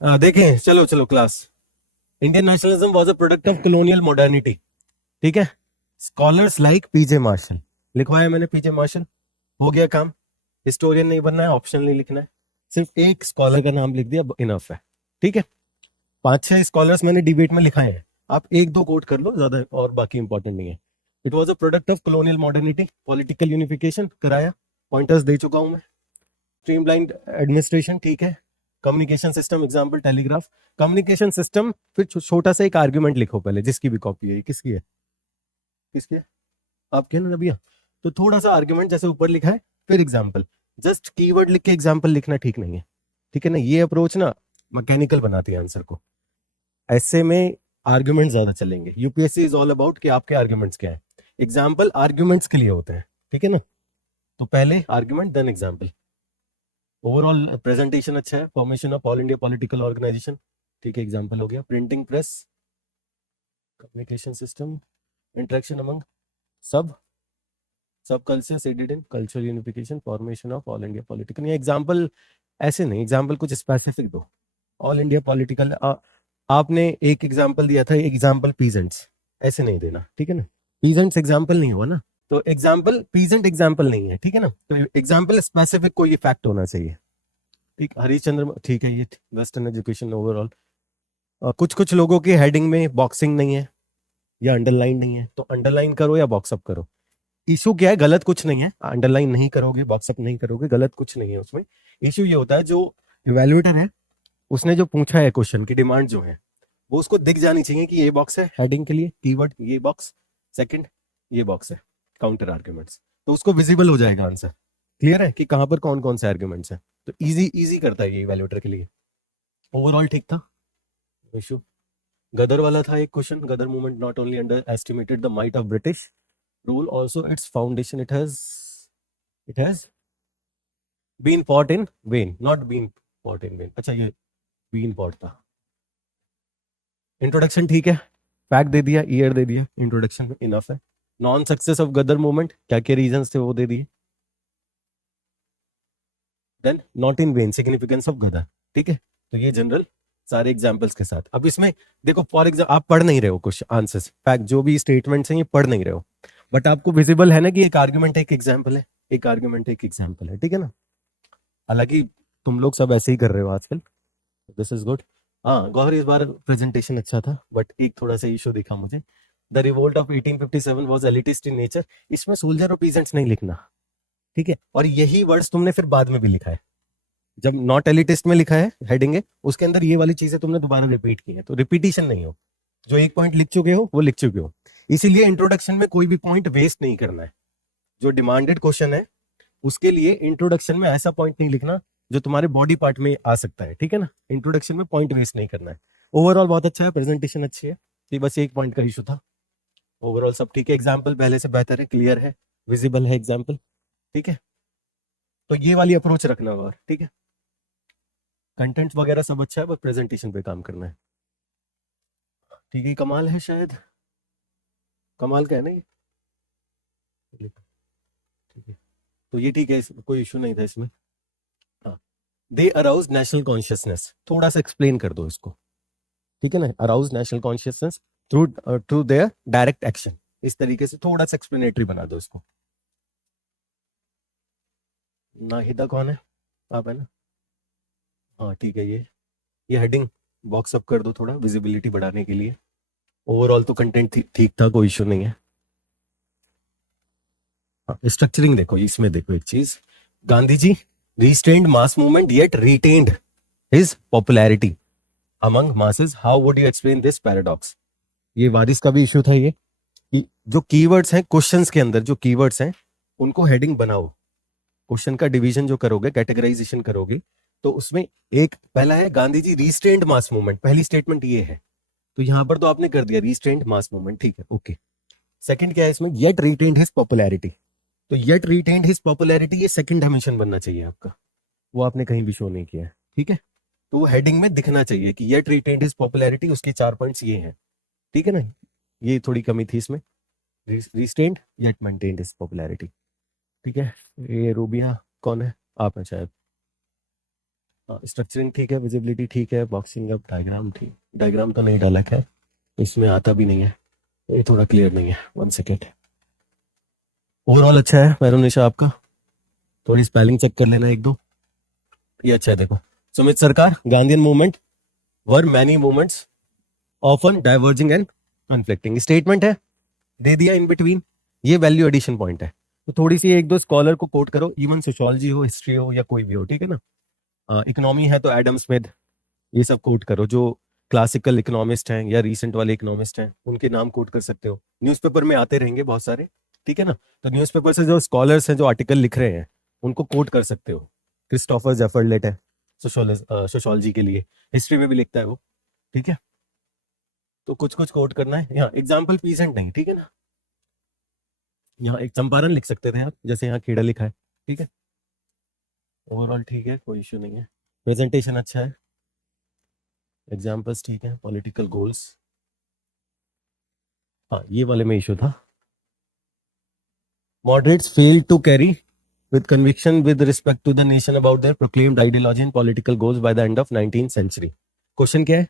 देखें, चलो चलो class. Indian nationalism was a product of colonial modernity. ठीक है। स्कॉलर्स लाइक पीजे मार्शल, लिखवाया मैंने पीजे मार्शल, हो गया काम। हिस्टोरियन नहीं बनना है, ऑप्शन नहीं लिखना है, सिर्फ एक स्कॉलर का नाम लिख दिया, इनफ है। ठीक है। 5-6 स्कॉलर्स मैंने डिबेट में लिखाए हैं, आप एक दो कोट कर लो, ज्यादा और बाकी इंपॉर्टेंट नहीं है। It was a product of colonial modernity, political unification कराया, पॉइंटर्स दे चुका हूं मैं। स्ट्रीमलाइंड एडमिनिस्ट्रेशन, ठीक है। Communication system, example telegraph. Communication system, फिर छोटा सा एक आर्ग्यूमेंट लिखो पहले, जिसकी भी कॉपी है। ये किसकी है? किसकी है? आपके ना भैया। तो थोड़ा सा आर्ग्यूमेंट जैसे ऊपर लिखा है, फिर एग्जाम्पल। जस्ट कीवर्ड लिख के एग्जाम्पल लिखना ठीक नहीं है। ठीक है ना, ये अप्रोच ना मैकेनिकल बनाती है आंसर को। ऐसे में आर्ग्यूमेंट ज्यादा चलेंगे। यूपीएससी इज ऑल अबाउट कि आपके आर्ग्यूमेंट्स क्या है। एग्जाम्पल आर्ग्यूमेंट्स के लिए होते हैं। ठीक है ना। तो पहले argument then example. Overall presentation अच्छा है। Formation of all India political organisation, ठीक है, एग्जाम्पल हो गया। Printing press, communication system, interaction among सब सब cultures added in cultural unification, formation of all India political. ये एग्जाम्पल ऐसे नहीं, एग्जाम्पल कुछ स्पेसिफिक दो। ऑल इंडिया पॉलिटिकल, आपने एक एग्जाम्पल दिया था, एग्जाम्पल पीजेंट्स, ऐसे नहीं देना। ठीक है ना, पीजेंट्स एग्जाम्पल नहीं हुआ ना, तो एग्जाम्पल पीजेंट एग्जाम्पल नहीं है। ठीक है ना, तो एग्जाम्पल स्पेसिफिक कोई फैक्ट होना चाहिए। ठीक, हरिश्चंद्र, ठीक है, ये वेस्टर्न एजुकेशन ओवरऑल। कुछ कुछ लोगों की हेडिंग में बॉक्सिंग नहीं है या अंडरलाइन नहीं है, तो अंडरलाइन करो या बॉक्सअप करो। इशू क्या है? गलत कुछ नहीं है, अंडरलाइन नहीं करोगे, बॉक्सअप नहीं करोगे, गलत कुछ नहीं है उसमें। इशू ये होता है, जो इवेल्युएटर है उसने जो पूछा है क्वेश्चन की डिमांड जो है, वो उसको दिख जानी चाहिए कि ये बॉक्स है हेडिंग के लिए, कीवर्ड ये बॉक्स, सेकंड ये बॉक्स है काउंटर आर्ग्यूमेंट्स, तो उसको विजिबल हो जाएगा आंसर। क्लियर है कि कहां पर कौन कौन से आर्ग्यूमेंट्स हैं? तो इजी इजी करता है ये इवेल्युएटर के लिए। ओवरऑल ठीक था। इशू गदर वाला था एक question. Ghadar movement not only under estimated the might of British rule, also its foundation it has been fought in vain, not been fought in vain. अच्छा, ये बीन फॉट था। इंट्रोडक्शन ठीक है, फैक्ट दे दिया, year दे दिया, introduction में enough है। Non success of Gadar movement, क्या क्या रीजंस थे वो दे दिए। Then not in when, significance of गदर। ठीक है, तो ये जनरल सारे एग्जांपल्स के साथ। अब इसमें देखो, फॉर एग्जाम्पल आप पढ़ नहीं रहे हो कुछ आंसर्स, फैक्ट जो भी स्टेटमेंट्स हैं ये पढ़ नहीं रहे हो, बट आपको विजिबल है ना कि एक आर्ग्यूमेंट एक एग्जाम्पल है, एक आर्ग्यूमेंट एक एग्जाम्पल है। ठीक है ना, हालांकि तुम लोग सब ऐसे ही कर रहे हो आजकल, दिस इज गुड। हाँ गौहर, इस बार प्रेजेंटेशन अच्छा था, बट एक थोड़ा सा इशू दिखा मुझे। The revolt of 1857 was elitist in nature, इसमें सोल्जर और पीजेंट्स नहीं लिखना। ठीक है, और यही वर्ड्स तुमने फिर बाद में भी लिखा है, जब नॉट एलिटिस्ट में लिखा है हेडिंग है, उसके अंदर ये वाली चीजें तुमने दोबारा रिपीट की है, तो रिपीटिशन नहीं हो। जो एक पॉइंट लिख चुके हो वो लिख चुके हो। इसीलिए इंट्रोडक्शन में कोई भी पॉइंट वेस्ट नहीं करना है। जो डिमांडेड क्वेश्चन है उसके लिए इंट्रोडक्शन में ऐसा पॉइंट नहीं लिखना जो तुम्हारे बॉडी पार्ट में आ सकता है। ठीक है ना, इंट्रोडक्शन में पॉइंट वेस्ट नहीं करना है। ओवरऑल बहुत अच्छा है, प्रेजेंटेशन अच्छी है, तो बस एक पॉइंट का इशू था। ओवरऑल सब ठीक है, एग्जाम्पल पहले से बेहतर है, क्लियर है, विजिबल है एग्जाम्पल। ठीक है, तो ये वाली अप्रोच रखना होगा। ठीक है, कंटेंट वगैरह सब अच्छा है, बस प्रेजेंटेशन पे काम करना है। ठीक है, कमाल है शायद, कमाल का है ना ये। ठीक है, तो ये ठीक है, कोई इशू नहीं था इसमें। हाँ, दे अराउज नेशनल कॉन्शियसनेस, थोड़ा सा एक्सप्लेन कर दो इसको। ठीक है ना, arouse national consciousness through through their direct action, इस तरीके से थोड़ा सा एक्सप्लेनेटरी बना दो इसको। नाहिदा कौन है? आप है ना? हाँ ठीक है, ये हेडिंग बॉक्स अप कर दो थोड़ा विजिबिलिटी बढ़ाने के लिए। ओवरऑल तो कंटेंट ठीक था, कोई इशू नहीं है। हाँ, स्ट्रक्चरिंग देखो, इसमें देखो एक चीज, Gandhi ji restrained mass movement yet retained his popularity among masses, how would you explain this paradox. ये वारिस का भी इशू था ये, कि जो कीवर्ड्स हैं क्वेश्चंस के अंदर, जो कीवर्ड्स हैं उनको हेडिंग बनाओ। क्वेश्चन का डिवीजन जो करोगे, कैटेगराइजेशन करोगे, तो उसमें एक पहला है Gandhi ji restrained mass movement, पहली स्टेटमेंट ये है, तो यहां पर तो आपने कर दिया रिस्ट्रेन्ड मास मूवमेंट, ठीक है, ओके। सेकंड क्या है इसमें? येट रिटेन्ड हिज पॉपुलैरिटी, तो येट रिटेन्ड हिज पॉपुलैरिटी, ये सेकंड डायमेंशन बनना चाहिए आपका, वो आपने कहीं भी शो नहीं किया है। ठीक है, तो वो हेडिंग में दिखना चाहिए कि येट रिटेन्ड हिज पॉपुलैरिटी, उसके 4 पॉइंट्स ये हैं। ठीक है ना, ये थोड़ी कमी थी इसमें, restrained yet maintained his popularity. ठीक है, ये रूबिया कौन है? आप हैं शायद। स्ट्रक्चरिंग ठीक है, विजिबिलिटी ठीक है, बॉक्सिंग अप, डायग्राम ठीक, डायग्राम तो नहीं डाला है, इसमें आता भी नहीं है, ये थोड़ा क्लियर नहीं है, 1 सेकेंड। ओवरऑल अच्छा है मैरून निशा आपका, थोड़ी स्पेलिंग चेक कर लेना एक दो, ये अच्छा है। देखो, सुमित सरकार, Gandhian movement were many movements often diverging and conflicting, statement है, दे दिया इन बिटवीन, ये वैल्यू एडिशन पॉइंट है। तो थोड़ी सी एक दो स्कॉलर को कोट करो, इवन सोशियोलॉजी हो, हिस्ट्री हो, या कोई भी हो, ठीक है ना। इकोनॉमी है तो एडम स्मिथ, ये सब कोट करो, जो क्लासिकल इकोनॉमिस्ट हैं या रीसेंट वाले इकोनॉमिस्ट हैं उनके नाम कोट कर सकते हो, न्यूज़पेपर में आते रहेंगे बहुत सारे, ठीक है ना। तो न्यूज़पेपर से जो स्कॉलर्स हैं जो आर्टिकल लिख रहे हैं उनको कोट कर सकते हो। क्रिस्टोफर जेफरलेट है सोशियोलॉजी के लिए, हिस्ट्री में भी लिखता है वो, ठीक है। तो कुछ कुछ कोट करना है यहाँ, एग्जाम्पल पीसेंट नहीं, ठीक है ना। यहाँ एक चंपारण लिख सकते थे आप, जैसे यहाँ खेड़ा लिखा है, ठीक है। ओवरऑल ठीक है, कोई इशू नहीं है, प्रेजेंटेशन अच्छा है, एग्जाम्पल्स ठीक है, पॉलिटिकल गोल्स, हाँ ये वाले में इशू था। Moderates failed to carry with conviction with respect to the nation about their proclaimed ideology and political goals by the end of 19th century. Question क्या है,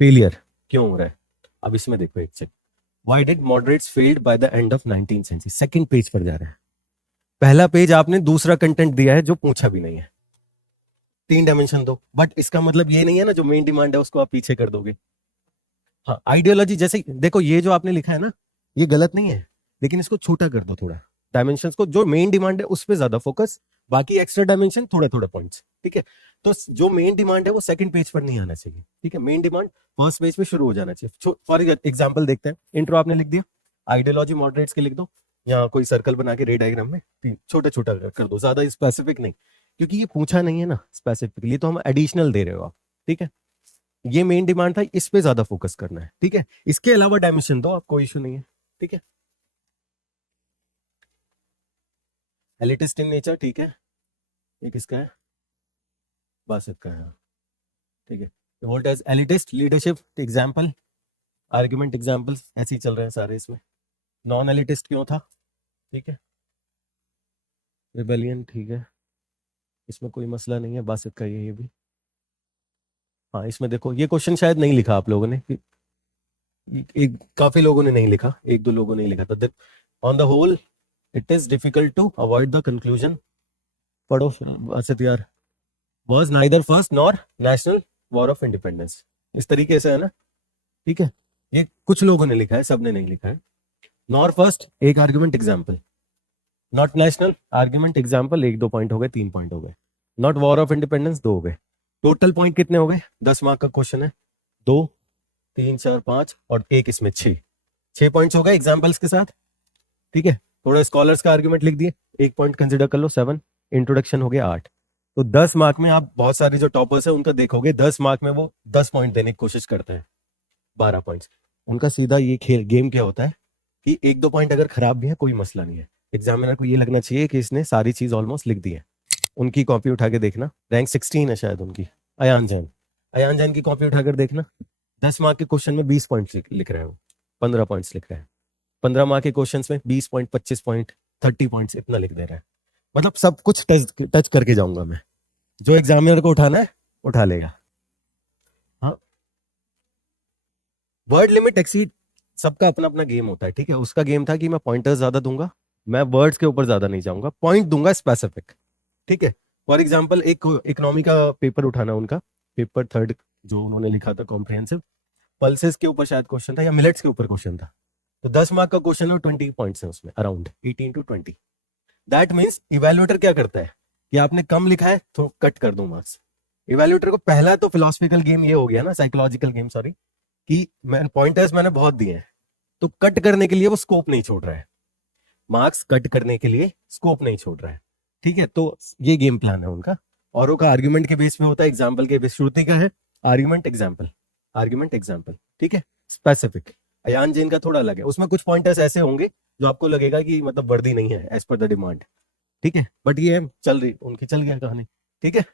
फेलियर क्यों हो रहा है। अब इसमें देखो एक check, Why did moderates failed by the end of 19th century? Second page पर जा रहे हैं, पहला पेज आपने दूसरा कंटेंट दिया है जो पूछा भी नहीं है, 3 डायमेंशन दो, बट इसका मतलब ये नहीं है ना जो मेन डिमांड है उसको आप पीछे कर दोगे। हाँ आइडियोलॉजी, जैसे देखो ये जो आपने लिखा है ना ये गलत नहीं है, लेकिन इसको छोटा कर दो थोड़ा, डायमेंशंस को, जो मेन डिमांड है उस पर ज्यादा फोकस, बाकी एक्स्ट्रा डायमेंशन थोड़ा थोड़ा पॉइंट्स, ठीक है। तो जो मेन डिमांड है वो सेकंड पेज पर नहीं आना चाहिए, ठीक है, मेन डिमांड फर्स्ट पेज पे शुरू हो जाना चाहिए। फॉर एग्जांपल देखते हैं, इंट्रो आपने लिख दिया, आइडियोलॉजी मॉडरेट्स के लिख दो, यहाँ कोई सर्कल बना के रे डायग्राम में छोटा छोटा कर दो, ज्यादा स्पेसिफिक नहीं, क्योंकि ये पूछा नहीं है ना स्पेसिफिकली, तो हम एडिशनल दे रहे हो आप, ठीक है। ये मेन डिमांड था, इस पे ज्यादा फोकस करना है, ठीक है। इसके अलावा डायमेंशन दो आप, कोई इशू नहीं है, ठीक है। एलिटिस्ट इन नेचर, ठीक है, ये किसका है, बासित का है, ठीक है। Volt as elitist leadership example, argument example ऐसे ही चल रहे हैं सारे इसमें। नॉन एलिटिस्ट क्यों था, ठीक है, रिबेलियन, ठीक है, इसमें कोई मसला नहीं है, बासित का ये भी। हाँ इसमें देखो ये क्वेश्चन शायद नहीं लिखा आप लोगों ने, एक काफी लोगों ने नहीं लिखा, एक दो लोगों ने लिखा था। On the whole it is difficult to avoid the conclusion, पढ़ो बासित यार, was neither first nor national war of independence, इस तरीके से है ना, ठीक है। ये कुछ लोगों ने लिखा है, सबने नहीं लिखा है। नॉर फर्स्ट एक argument example, not national argument example, 1-2 point हो गए, 3 पॉइंट हो गए, नॉट वॉर ऑफ इंडिपेंडेंस 2 हो गए। टोटल पॉइंट कितने हो गए, 10 मार्क का क्वेश्चन है, 2 3 4 5 और एक इसमें 6 पॉइंट्स हो गए एग्जाम्पल्स के साथ, ठीक है। थोड़ा स्कॉलर्स का आर्गुमेंट लिख दिए, 1 पॉइंट कंसिडर कर लो, 7, इंट्रोडक्शन हो गया 8। तो 10 मार्क में आप बहुत सारे जो टॉपर्स है उनका देखोगे, 10 मार्क में वो 10 पॉइंट देने की कोशिश करते हैं, 12 पॉइंट्स। उनका सीधा ये खेल गेम क्या होता है कि 1-2 पॉइंट अगर खराब भी है कोई मसला नहीं है, एग्जामिनर को ये लगना चाहिए कि इसने सारी चीज ऑलमोस्ट लिख दी है। उनकी कॉपी उठा के देखना, रैंक 16 है शायद उनकी, अयान जैन की कॉपी उठाकर देखना, 10 मार्क के क्वेश्चन में 20 पॉइंट लिख रहे हैं वो, 15 पॉइंट्स लिख रहे हैं, 15 मार्क के क्वेश्चन में 20 पॉइंट, 25 पॉइंट, 30 पॉइंट्स इतना लिख दे रहे हैं। मतलब सब कुछ टच करके जाऊंगा मैं, जो एग्जामिनर को उठाना है उठा लेगा। हाँ वर्ड लिमिट एक्सीड, सबका अपना अपना गेम होता है, ठीक है। उसका गेम था कि मैं पॉइंटर्स ज्यादा दूंगा, मैं वर्ड्स के ऊपर ज्यादा नहीं जाऊंगा, पॉइंट दूंगा स्पेसिफिक, ठीक है। फॉर एग्जांपल एक इकोनॉमी का पेपर उठाना, उनका पेपर 3 जो उन्होंने लिखा था कॉम्प्रिहेंसिव, पल्सेस के ऊपर शायद क्वेश्चन था या मिलेट्स के ऊपर क्वेश्चन था, तो 10 मार्क का क्वेश्चन है, 20 पॉइंट्स है उसमें, around 18 to 20। That means evaluator क्या करता है कि आपने कम लिखा है तो कट कर दो मार्क्स। इवेल्युएटर को पहला तो फिलोसफिकल गेम ये हो गया ना, साइकोलॉजिकल गेम सॉरी, कि मैं पॉइंटर्स मैंने बहुत दिए हैं, तो कट करने के लिए वो स्कोप नहीं छोड़ रहा है, मार्क्स कट करने के लिए स्कोप नहीं छोड़ रहा है, ठीक है। तो ये गेम प्लान है उनका, औरों का आर्ग्यूमेंट के बेस पे होता है, एग्जाम्पल के बेस, श्रुति का है आर्ग्यूमेंट एग्जाम्पल, ठीक है, स्पेसिफिक। अयान जैन का थोड़ा अलग है, उसमें कुछ पॉइंटर्स ऐसे होंगे जो आपको लगेगा कि मतलब वर्दी नहीं है एज पर द डिमांड, ठीक है, बट ये चल रही उनकी चल गया कहानी, ठीक है।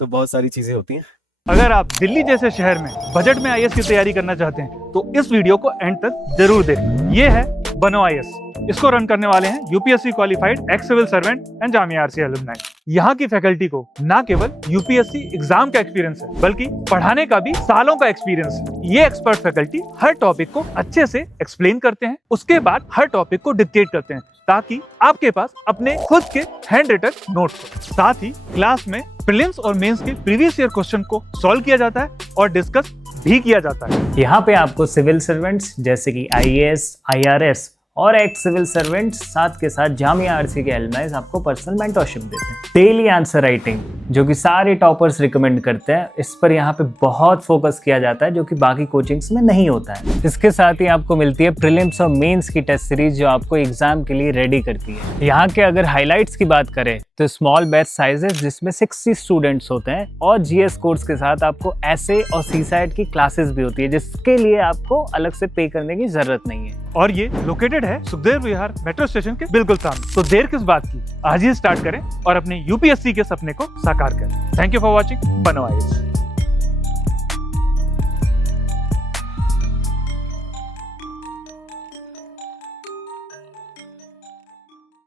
तो बहुत सारी चीजें होती हैं। अगर आप दिल्ली जैसे शहर में बजट में आईएएस की तैयारी करना चाहते हैं तो इस वीडियो को एंड तक जरूर देखें। ये है बनो आईएएस। इसको रन करने वाले हैं UPSC qualified ex civil servant and Jamia RC alumni. यहाँ की फैकल्टी को ना केवल यूपीएससी एग्जाम का एक्सपीरियंस है बल्कि पढ़ाने का भी सालों का एक्सपीरियंस है। ये एक्सपर्ट फैकल्टी हर टॉपिक को अच्छे से एक्सप्लेन करते हैं, उसके बाद हर टॉपिक को डिक्टेट करते हैं ताकि आपके पास अपने खुद के हैंड रिटन नोट्स हो। साथ ही क्लास में प्रीलिम्स और मेंस के प्रीवियस ईयर क्वेश्चन को सॉल्व किया जाता है और डिस्कस भी किया जाता है। यहाँ पे आपको सिविल सर्वेंट्स जैसे कि आईएएस, आईआरएस और एक्स सिविल सर्वेंट्स साथ के साथ जामिया आरसी के एलुमनाइज आपको पर्सनल मेंटरशिप देते हैं। डेली आंसर राइटिंग जो कि सारे टॉपर्स रिकमेंड करते हैं, इस पर यहाँ पे बहुत फोकस किया जाता है जो कि बाकी कोचिंग्स में नहीं होता है। इसके साथ ही आपको मिलती है प्रीलिम्स और मेंस की टेस्ट सीरीज जो आपको एग्जाम के लिए रेडी करती है। यहाँ के अगर हाईलाइट्स की बात करें तो स्मॉल बैच साइजेस जिसमें 60 स्टूडेंट्स होते हैं और जीएस कोर्स के साथ आपको एसए और सीसैट की क्लासेस भी होती है जिसके लिए आपको अलग से पे करने की जरूरत नहीं है। और ये लोकेटेड है सुखदेव विहार मेट्रो स्टेशन के बिल्कुल सामने। तो देर किस बात की, आज ही स्टार्ट करें और अपने यूपीएससी के सपने को साकार करें। थैंक यू फॉर वॉचिंग बनो आईएएस।